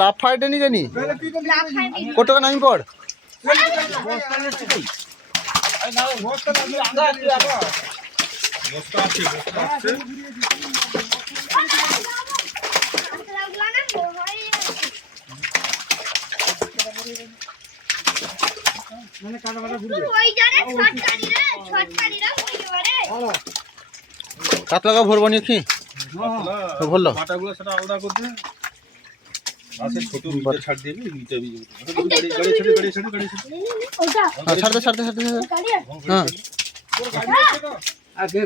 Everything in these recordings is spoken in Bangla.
লাভ ফাইটে নি জানি কত টাকা নামি পড় কাতলা ভরবো নি কি বললো ছাড়তে ছাড়তে ছাড়তে হ্যাঁ আগে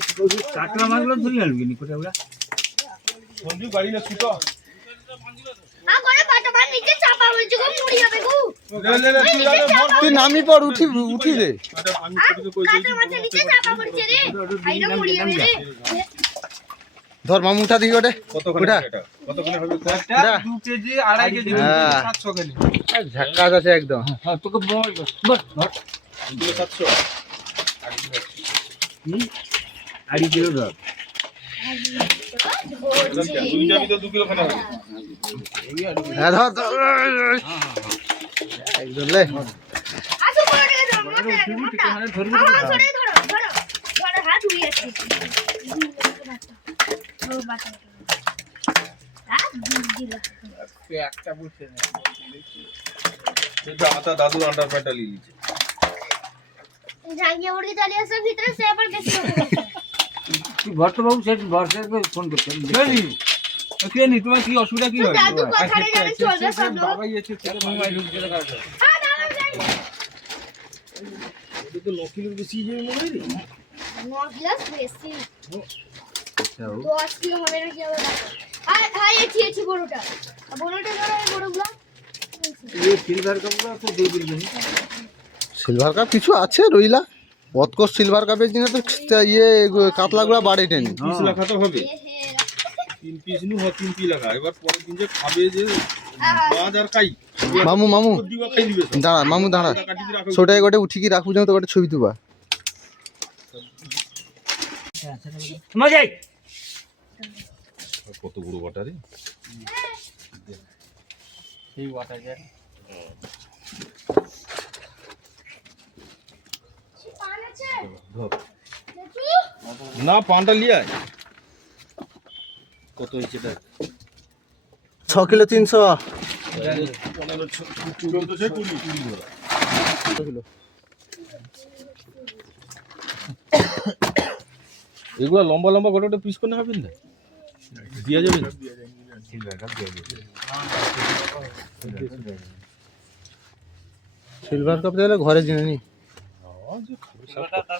কাতলা মাছগুলো ধরে আনবি নি কোথাও সঞ্জু গাড়ি না ছুটো তুই নামি পড় উঠি রে ধর মামু উঠা দেখি ওটা ঝাক্কাস আছে একদম তোকে আড়ি কিলো ধর একদম লে দাদু আন্ডার প্যান্টটা নিয়ে নিচ্ছে ভট্টবাবু সেটা বর্ষাকে ফোন করছেন তোমার কি অসুবিধা কি হয় সিলভার কাপ কিছু আছে রইলা অতকর সিলভার কাপের জন্য তো ইয়ে কাতলাগুলা বাড়ি টেনি লাখাতে হবে 3 পিস নু 3 পিস লাগা এবার পরের দিন যে খাবে যে বাজ আর কাই মামু মামু দাঁড়া মামু দাঁড়া ছোটাই গোটে উঠিকি রাখু যাও তো গোটে ছবি তুবা কত বড় বাটা রে এই বাটা যায় না পানটা লিয়ে আয় কত হয়েছে এটা 6 কিলো 300 এগুলা লম্বা লম্বা গোটা পিস করে হবেন না দিয়া যাবে না সিলভার কাপ দিলে ঘরে জিনে নি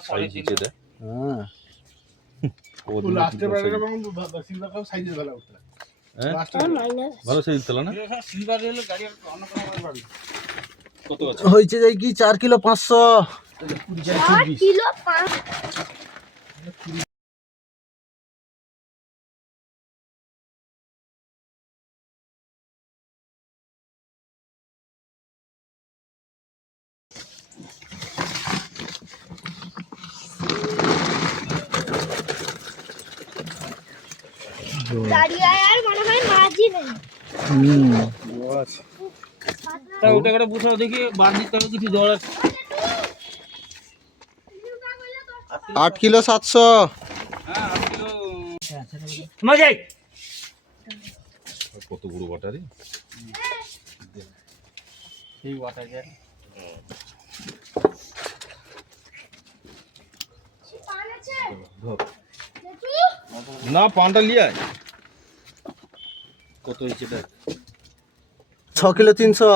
সাইজ দিতে দেয় হ্যাঁ ও লাস্টে বাইরে সিলভার কাপ সাইজে ভালো উঠছে ভালো সাইজ দিলা না সিলভার হলো গাড়ি অন্য কোনো পাবি কত আছে হইছে যাই কি 4 কিলো 500 4 কিলো 500 দাঁড়িয়ে আর মনে হয় মাছই নেই তা ওটা করে বুঝাও দেখি বাদ দিতে হবে কিছু জল আছে 8 কিলো 700 হ্যাঁ 8 কিলো মজাই কত বড় বাটা রে এই বাটা যায় পান আছে না পানটা লিয়ে আয় কত হয়েছে এটা 6 কিলো 300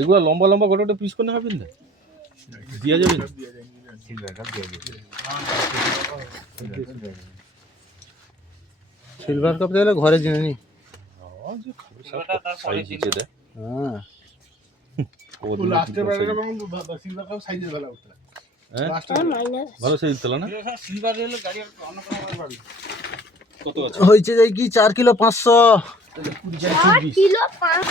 এগুলা লম্বা লম্বা গোটা পিস করে হবেন না দিয়া যাবে না সিলভার কাপ দিলে ঘরে জিনে নি সাইজ দিতে দেয়। হ্যাঁ হ্যাঁ ভালো সাইজ তোলা না? কত আছে? হয়েছে যাই কি 4 কিলো 500। 4 কিলো 5